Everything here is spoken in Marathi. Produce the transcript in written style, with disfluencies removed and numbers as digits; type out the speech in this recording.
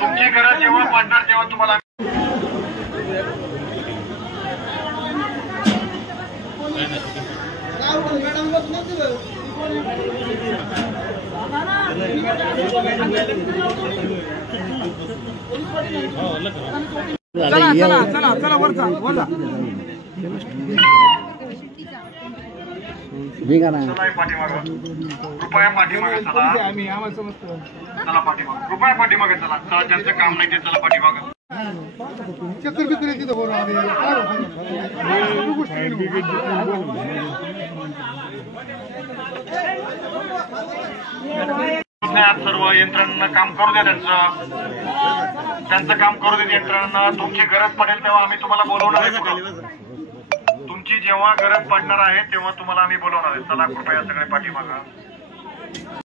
तुमची गरज जेव्हा पडणार तेव्हा तुम्हाला चला वरचा कृपया पाठीमागे चला. चला पाठीमागे, कृपया पाठीमागे चला. चला ज्यांचं काम नाही ते चला पाठीमागे. सर्व यंत्रणांना काम करू द्या. त्यांचं काम करू दे यंत्रणांना. तुमची गरज पडेल तेव्हा आम्ही तुम्हाला बोलवणार आहे. तुमची जेव्हा गरज पडणार आहे तेव्हा तुम्हाला आम्ही बोलवणार आहे. चला कृपया सगळे पाठीमागा.